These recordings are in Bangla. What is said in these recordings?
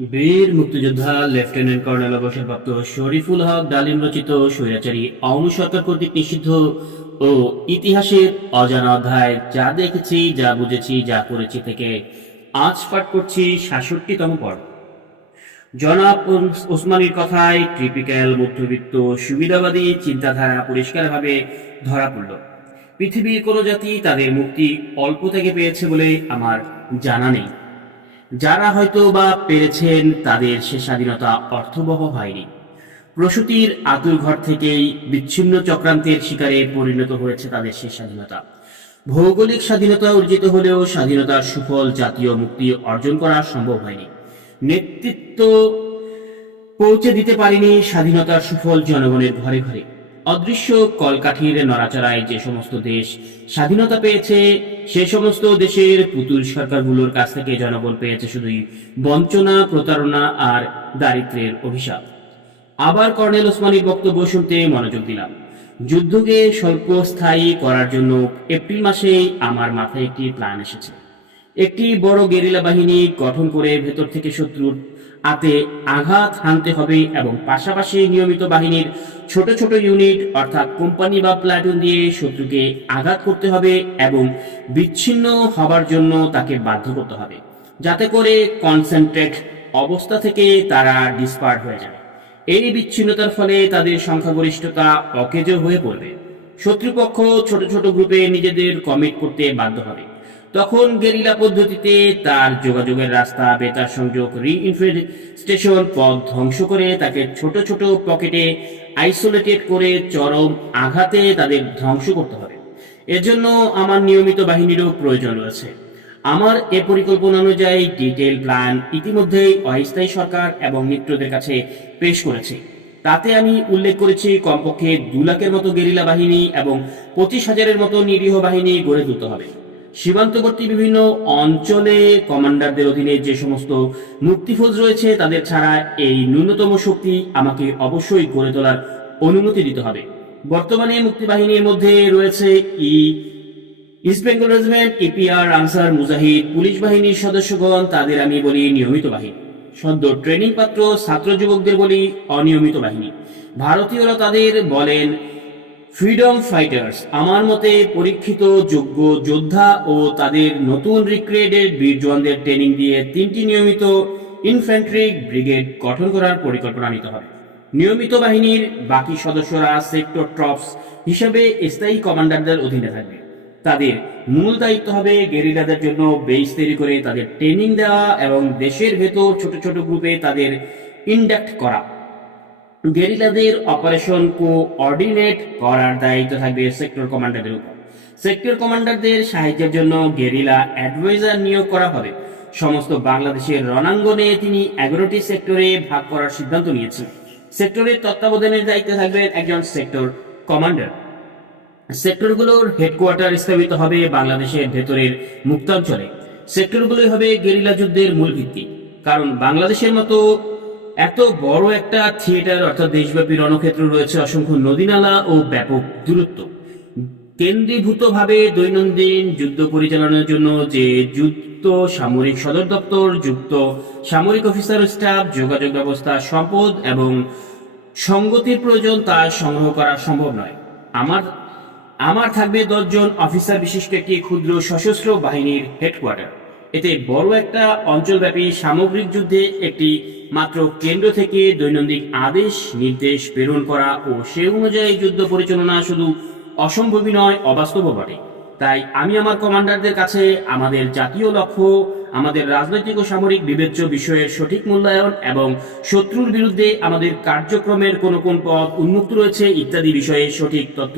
বীর মুক্তিযোদ্ধা লেফটেন্যান্ট কর্নেল অবসরপ্রাপ্ত শরীফুল হক ডালিম রচিত স্বৈরাচারী আওয়ামী সরকার কর্তৃক নিষিদ্ধ ও ইতিহাসের অজানা অধ্যায় যা দেখেছি, যা বুঝেছি, যা করেছি থেকে আজ পাঠ করছি সাতষট্টিতম পর্ব। জনাব ওস- ওসমানীর কথায় ট্রিপিক্যাল মধ্যবিত্ত সুবিধাবাদী চিন্তাধারা পরিষ্কারভাবে ধরা পড়ল। পৃথিবীর কোনো জাতি তাদের মুক্তি অল্প থেকে পেয়েছে বলে আমার জানা নেই। যারা হয়তো বা পেরেছেন, তাদের সে স্বাধীনতা অর্থবহ হয়নি। প্রসূতির আতুর ঘর থেকেই বিচ্ছিন্ন চক্রান্তের শিকারে পরিণত হয়েছে তাদের সে স্বাধীনতা। ভৌগোলিক স্বাধীনতা অর্জিত হলেও স্বাধীনতার সুফল জাতীয় মুক্তি অর্জন করা সম্ভব হয়নি। নেতৃত্ব পৌঁছে দিতে পারেনি স্বাধীনতার সুফল জনগণের ঘরে ঘরে। অদৃশ্য কলকাঠির নড়াচড়ায় যে সমস্ত দেশ স্বাধীনতা পেয়েছে সে সমস্ত দেশের পুতুল সরকারগুলোর কাছ থেকে জনগণ পেয়েছে শুধুই বঞ্চনা, প্রতারণা আর দারিদ্র্যের অভিশাপ। আবার কর্নেল ওসমানীর বক্তব্য শুনতে মনোযোগ দিলাম। যুদ্ধকে স্বল্পস্থায়ী করার জন্য এপ্রিল মাসে আমার মাথায় একটি প্ল্যান এসেছে। একটি বড় গেরিলা বাহিনী গঠন করে ভেতর থেকে শত্রুর হাতে আঘাত হানতে হবে এবং পাশাপাশি নিয়মিত বাহিনীর ছোট ছোট ইউনিট, অর্থাৎ কোম্পানি বা প্লাটুন দিয়ে শত্রুকে আঘাত করতে হবে এবং বিচ্ছিন্ন হবার জন্য তাকে বাধ্য করতে হবে। যাতে করে কনসেন্ট্রেট অবস্থা থেকে তারা ডিসপার্ট হয়ে যায়। এই বিচ্ছিন্নতার ফলে তাদের সংখ্যাগরিষ্ঠতা অকেজ হয়ে পড়বে। শত্রুপক্ষ ছোট ছোট গ্রুপে নিজেদের কমিট করতে বাধ্য হবে। তখন গেরিলা পদ্ধতিতে তার যোগাযোগের রাস্তা বেতার সংযোগ স্টেশন পথ ধ্বংস করে তাকে ছোট ছোট পকেটে আইসোলেটেড করে চরম আঘাতে তাদের ধ্বংস করতে হবে। এজন্য আমার নিয়মিত বাহিনীরও প্রয়োজন রয়েছে। আমার এ পরিকল্পনা অনুযায়ী ডিটেল প্ল্যান ইতিমধ্যেই অস্থায়ী সরকার এবং মিত্রদের কাছে পেশ করেছি। তাতে আমি উল্লেখ করেছি কমপক্ষে দু লাখের মতো গেরিলা বাহিনী এবং পঁচিশ হাজারের মতো নিরীহ বাহিনী গড়ে তুলতে হবে। সীমান্তবর্তী বিভিন্ন অঞ্চলে কমান্ডারদের অধীনে যে সমস্ত মুক্তিফৌজ রয়েছে, তাদের ছাড়া এই ন্যূনতম শক্তি আমাকে অবশ্যই গড়ে তোলার অনুমতি দিতে হবে। বর্তমানে মুক্তিবাহিনীর মধ্যে রয়েছে ই, East Bengal regiment EPR Ansar, Mujahid, police বাহিনীর সদস্যগণ, তাদের আমি বলি নিয়মিত বাহিনী। সদ্য ট্রেনিং পাত্র ছাত্র যুবকদের বলি অনিয়মিত বাহিনী। ভারতীয়রা তাদের বলেন ফ্রিডম ফাইটার্স আমার মতে পরীক্ষিত, যোগ্য যোদ্ধা ও তাদের নতুন রিক্রিয়েটেড বীর জওয়ানদের ট্রেনিং দিয়ে তিনটি নিয়মিত ইনফ্যান্ট্রি ব্রিগেড গঠন করার পরিকল্পনা নিতে হবে। নিয়মিত বাহিনীর বাকি সদস্যরা সেক্টর ট্রপস হিসেবে স্থায়ী কমান্ডারদের অধীনে থাকবে। তাদের মূল দায়িত্ব হবে গেরিলাদের জন্য বেস তৈরি করে তাদের ট্রেনিং দেওয়া এবং দেশের ভেতর ছোট ছোট গ্রুপে তাদের ইন্ডাক্ট করা। গেরিলাদের অপারেশন কোঅর্ডিনেট করার দায়িত্ব থাকবে সেক্টর কমান্ডারদের উপর। সেক্টর কমান্ডারদের সাহায্যের জন্য গেরিলা অ্যাডভাইজার নিয়োগ করা হবে। সমস্ত বাংলাদেশের রণাঙ্গনে তিনি এগারোটি সেক্টরে ভাগ করার সিদ্ধান্ত নিয়েছেন। সেক্টরের তত্ত্বাবধানের দায়িত্বে থাকবেন একজন সেক্টর কমান্ডার সেক্টরগুলোর হেডকোয়ার্টার স্থাপিত হবে বাংলাদেশের ভেতরের মুক্তাঞ্চলে। সেক্টরগুলোই হবে গেরিলা যুদ্ধের মূল ভিত্তি। কারণ বাংলাদেশের মতো এত বড় একটা থিয়েটার অর্থাৎ দেশব্যাপী রণক্ষেত্র রয়েছে অসংখ্য নদীনালা ও ব্যাপক দূরত্ব। কেন্দ্রীভূতভাবে দৈনন্দিন যুদ্ধ পরিচালনার জন্য যে যুক্ত সামরিক সদর দপ্তর, যুক্ত সামরিক অফিসার স্টাফ, যোগাযোগ ব্যবস্থা, সম্পদ এবং সঙ্গতির প্রয়োজন তা সংগ্রহ করা সম্ভব নয়। আমার আমার থাকবে দশজন অফিসার বিশিষ্ট একটি ক্ষুদ্র সশস্ত্র বাহিনীর হেডকোয়ার্টার। এতে বড় একটা অঞ্চলব্যাপী সামগ্রিক যুদ্ধে একটি মাত্র কেন্দ্র থেকে দৈনন্দিন আদেশ, নির্দেশ প্রেরণ করা ও সে অনুযায়ী যুদ্ধ পরিচালনা শুধু অসম্ভবই নয় অবাস্তব বটে। তাই আমি আমার কমান্ডারদের কাছে আমাদের জাতীয় লক্ষ্য আমাদের রাজনৈতিক ও সামরিক বিবেচ্য বিষয়ের সঠিক মূল্যায়ন এবং শত্রুর বিরুদ্ধে আমাদের কার্যক্রমের কোন কোন পথ উন্মুক্ত রয়েছে ইত্যাদি বিষয়ে সঠিক তথ্য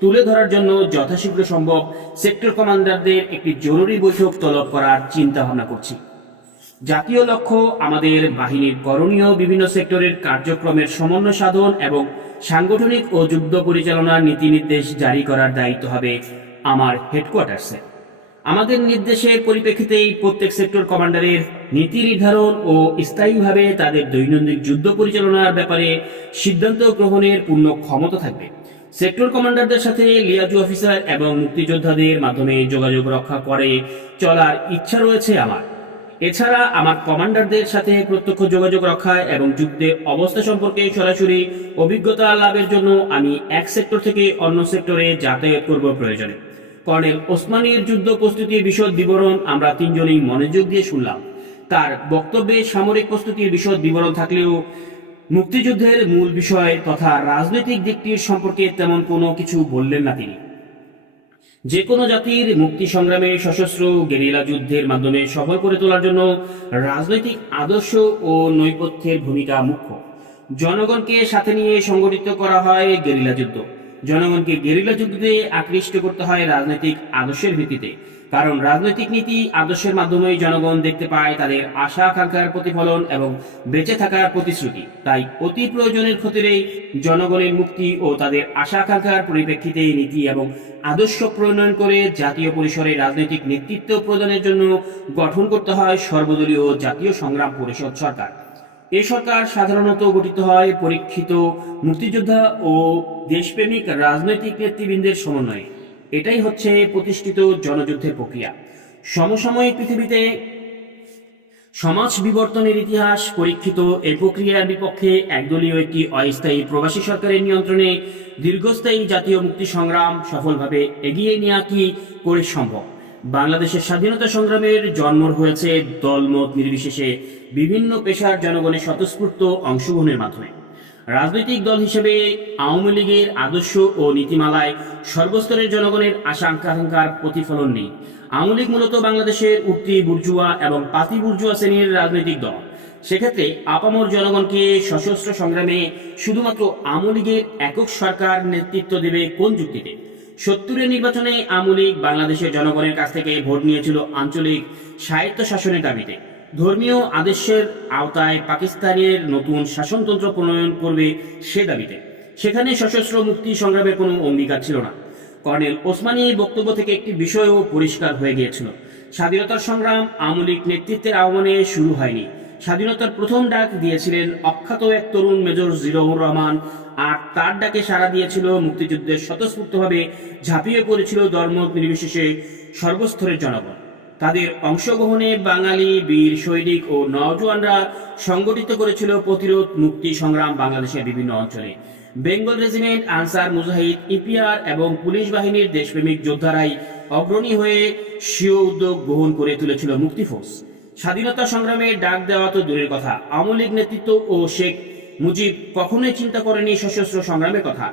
তুলে ধরার জন্য যথাশীঘ্র সম্ভব সেক্টর কমান্ডারদের একটি জরুরি বৈঠক তলব করার চিন্তা ভাবনা করছি। জাতীয় লক্ষ্য আমাদের বাহিনীর করণীয় বিভিন্ন সেক্টরের কার্যক্রমের সমন্বয় সাধন এবং সাংগঠনিক ও যুদ্ধ পরিচালনার নীতি নির্দেশ জারি করার দায়িত্ব হবে আমার হেডকোয়ার্টার্সে। আমাদের নির্দেশের পরিপ্রেক্ষিতেই প্রত্যেক সেক্টর কমান্ডারের নীতি নির্ধারণ ও স্থায়ীভাবে তাদের দৈনন্দিন যুদ্ধ পরিচালনার ব্যাপারে সিদ্ধান্ত গ্রহণের পূর্ণ ক্ষমতা থাকবে। সেক্টর কমান্ডারদের সাথে লিয়াজু অফিসার এবং মুক্তিযোদ্ধাদের মাধ্যমে যোগাযোগ রক্ষা করে চলার ইচ্ছা রয়েছে আমার। এছাড়া আমার কমান্ডারদের সাথে প্রত্যক্ষ যোগাযোগ রক্ষা এবং যুদ্ধের অবস্থা সম্পর্কে সরাসরি অভিজ্ঞতা লাভের জন্য আমি এক সেক্টর থেকে অন্য সেক্টরে যাতায়াত করব প্রয়োজনে। কর্নেল ওসমানীর যুদ্ধ প্রস্তুতির বিশদ বিবরণ আমরা তিনজনই মনোযোগ দিয়ে শুনলাম। তার বক্তব্যে সামরিক প্রস্তুতির বিশদ বিবরণ থাকলেও মুক্তিযুদ্ধের মূল বিষয় তথা রাজনৈতিক দিকটির সম্পর্কে তেমন কোনো কিছু বললেন না তিনি। যে কোনো জাতির মুক্তি সংগ্রামে সশস্ত্র গেরিলা যুদ্ধের মাধ্যমে সফল করে তোলার জন্য রাজনৈতিক আদর্শ ও নৈপথ্যের ভূমিকা মুখ্য। জনগণকে সাথে নিয়ে সংগঠিত করা হয় গেরিলা যুদ্ধ। জনগণকে গেরিলা যুদ্ধে আকৃষ্ট করতে হয় রাজনৈতিক আদর্শের ভিত্তিতে। কারণ রাজনৈতিক নীতি আদর্শের মাধ্যমে জনগণ দেখতে পায় তাদের আশা আকাঙ্ক্ষার প্রতিফলন এবং বেঁচে থাকার প্রতিশ্রুতি। তাই অতি প্রয়োজনের ক্ষতিরেই জনগণের মুক্তি ও তাদের আশা আকাঙ্ক্ষার পরিপ্রেক্ষিতে নীতি এবং আদর্শ প্রণয়ন করে জাতীয় পরিসরে রাজনৈতিক নেতৃত্ব প্রদানের জন্য গঠন করতে হয় সর্বদলীয় জাতীয় সংগ্রাম পরিষদ সরকার। এই সরকার সাধারণত গঠিত হয় পরীক্ষিত মুক্তিযোদ্ধা ও দেশপ্রেমিক রাজনৈতিক নেতৃবৃন্দের সমন্বয়ে। এটাই হচ্ছে প্রতিষ্ঠিত জনযুদ্ধের প্রক্রিয়া। সমসাময়িক পৃথিবীতে সমাজ বিবর্তনের ইতিহাস পরীক্ষিত এই প্রক্রিয়ার বিপক্ষে একদলীয় একটি অস্থায়ী প্রবাসী সরকারের নিয়ন্ত্রণে দীর্ঘস্থায়ী জাতীয় মুক্তি সংগ্রাম সফলভাবে এগিয়ে নেওয়া কি করে সম্ভব? বাংলাদেশের স্বাধীনতা সংগ্রামের জন্ম হয়েছে দলমত নির্বিশেষে বিভিন্ন পেশার জনগণের স্বতঃস্ফূর্ত অংশগ্রহণের মাধ্যমে। রাজনৈতিক দল হিসেবে আওয়ামী লীগের আদর্শ ও নীতিমালায় সর্বস্তরের জনগণের আশা আকাঙ্ক্ষার প্রতিফলন নেই। আওয়ামী লীগ মূলত বাংলাদেশের উঠতি বুর্জুয়া এবং পাতি বুর্জুয়া শ্রেণির রাজনৈতিক দল। সেক্ষেত্রে আপামর জনগণকে সশস্ত্র সংগ্রামে শুধুমাত্র আওয়ামী লীগের একক সরকার নেতৃত্ব দেবে কোন যুক্তিতে? সত্তরের নির্বাচনে আওয়ামী লীগ বাংলাদেশের জনগণের কাছ থেকে ভোট নিয়েছিল আঞ্চলিক স্বায়ত্ত শাসনের দাবিতে। ধর্মীয় আদেশের আওতায় পাকিস্তানের নতুন শাসনতন্ত্র প্রণয়ন করবে সে দাবিতে। সেখানে সশস্ত্র মুক্তি সংগ্রামের কোনো অঙ্গীকার ছিল না। কর্নেল ওসমানী বক্তব্য থেকে একটি বিষয়ও পরিষ্কার হয়ে গিয়েছিল। স্বাধীনতার সংগ্রাম আওয়ামী লীগ নেতৃত্বের আহ্বানে শুরু হয়নি। স্বাধীনতার প্রথম ডাক দিয়েছিলেন অখ্যাত এক তরুণ মেজর জিরৌর রহমান। আর তার ডাকে সাড়া দিয়েছিল মুক্তিযুদ্ধের স্বতঃস্ফূর্তভাবে ঝাঁপিয়ে পড়েছিল ধর্ম নির্বিশেষে সর্বস্তরের জনগণ। তাদের অংশগ্রহণে বাঙালি, বীর, সৈনিক ও নওজোয়ানরা সংগঠিত করেছিল প্রতিরোধ মুক্তি সংগ্রাম বাংলাদেশের বিভিন্ন অঞ্চলে। বেঙ্গল রেজিমেন্ট, আনসার, মুজাহিদ, ইপিআর এবং পুলিশ বাহিনীর দেশপ্রেমিক যোদ্ধারাই অগ্রণী হয়ে স্বীয় উদ্যোগ গ্রহণ করে তুলেছিল মুক্তি ফোর্স। স্বাধীনতা সংগ্রামে ডাক দেওয়া তো দূরের কথা। আওয়ামী লীগ নেতৃত্ব ও শেখ মুজিব কখনোই চিন্তা করেনি সশস্ত্র সংগ্রামের কথা।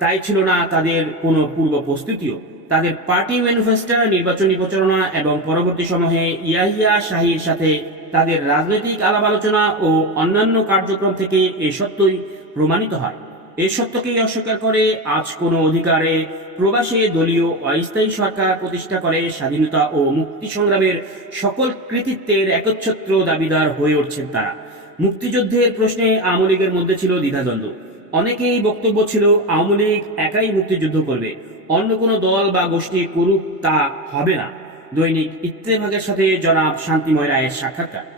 তাই ছিল না তাদের কোনো পূর্ব প্রস্তুতিও। তাদের পার্টি ম্যানিফেস্টো নির্বাচনী প্রচারণা এবং পরবর্তী সময়ে ইয়াহিয়া শাহীর সাথে তাদের রাজনৈতিক আলাপ আলোচনা ও অন্যান্য কার্যক্রম থেকে এ সত্যই প্রমাণিত হয়। এই সত্যকেই অস্বীকার করে আজ কোনো অধিকারে প্রবাসে দলীয় অস্থায়ী সরকার প্রতিষ্ঠা করে স্বাধীনতা ও মুক্তি সংগ্রামের সকল কৃতিত্বের একচ্ছত্র দাবিদার হয়ে উঠছেন তারা। মুক্তিযুদ্ধের প্রশ্নে আওয়ামী লীগের মধ্যে ছিল দ্বিধাদ্বন্দ্ব। অনেকেই বক্তব্য ছিল, আওয়ামী লীগ একাই মুক্তিযুদ্ধ করবে, অন্য কোনো দল বা গোষ্ঠী করুক তা হবে না। দৈনিক ইত্তেফাকের সাথে জনাব শান্তিময় রায়ের সাক্ষাৎকার।